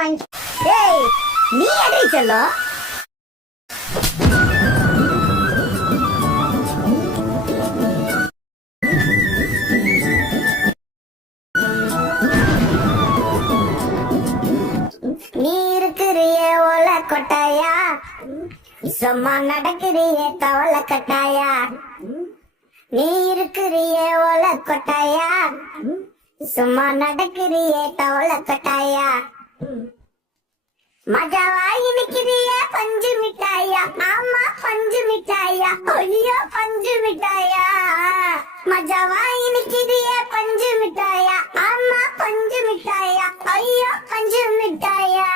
வாங்கி. ஏய் நீ எடை செல்லம். நீ இருக்கிறிய ஓல கொட்டாயா, சும்மா நடக்கிறிய தவள கட்டாயா. நீ இருக்கிறிய ஓல கொட்டாயா, சும்மா நடக்கிறிய தவள கட்டாயா. மஜாவாய் நிக்கிறிய பஞ்சு மிட்டாயா, ஆமா பஞ்சு மிட்டாயா, ஐயோ பஞ்சு மிட்டாயா. மஜாவாய் நிக்கிறிய பஞ்சு மிட்டாயா, ஆமா பஞ்சு மிட்டாயா, ஐயோ பஞ்சு மிட்டாயா.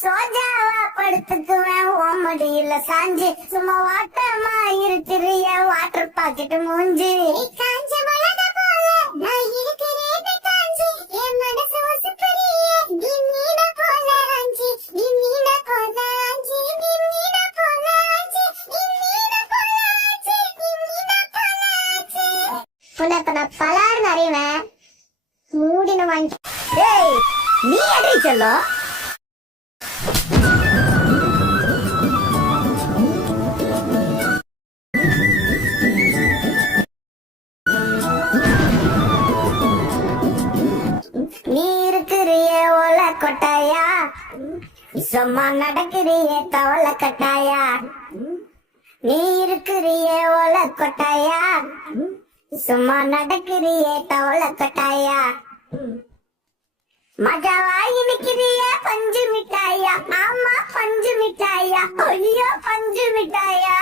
சோஜாவா படுத்துக்குவேன் ஓமடியில சாஞ்சு, சும்மா வாட்டமா இருக்கிறிய வாட்டர் பாக்கெட் மூஞ்சி. காஞ்ச மிளகா போல நான் இருக்கிறேன் காஞ்சி, என் மனசு உசுப்பறியே கிண்ணீட போல ஆஞ்சி, கிண்ணீட போல ஆஞ்சி, கிண்ணீட போல ஆஞ்சி, கிண்ணீட போல ஆஞ்சி, கிண்ணீட போல ஆஞ்சி. புனப்பன பலார் நிறைவேன் மூடின வாங்கி. ஏய் நீ எடை செல்லம். நீ இருக்கிறிய ஓல கொட்டாயா, சும்மா நடக்கிறிய தவள கட்டாயா. நீ இருக்கிறிய ஓல கொட்டாயா, சும்மா நடக்கிறிய தவள கட்டாயா. மஜாவாய் நிக்கிறிய பஞ்சு மிட்டாயா, ஆமா பஞ்சு மிட்டாயா, ஐயோ பஞ்சு மிட்டாயா.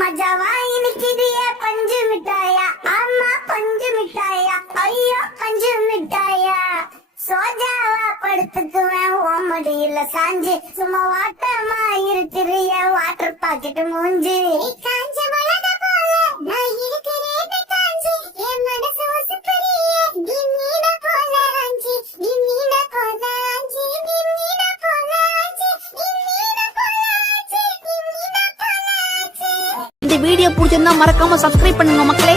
மஜாவாய் நிக்கிறிய பஞ்சு மிட்டாயா, ஆமா பஞ்சு மிட்டாயா, ஐயோ பஞ்சு மிட்டாயா. சோஜாவா படுத்துக்குவேன் ஓமடியில சாஞ்சு, சும்மா வாட்டமா இருக்கிறிய வாட்டர் பாக்கெட் மூஞ்சி. காஞ்ச மிளகா போல நான் இருக்கிறேன் காஞ்சி, என் மனசு உசுப்பறியே கிண்ணீட போல ஆஞ்சி, கிண்ணீட போல ஆஞ்சி, கிண்ணீட போல ஆஞ்சி, கிண்ணீட போல ஆஞ்சி, கிண்ணீட போல ஆஞ்சி. இந்த வீடியோ பிடிச்சிருந்தா மறக்காம சப்ஸ்கிரைப் பண்ணுங்க மக்களே.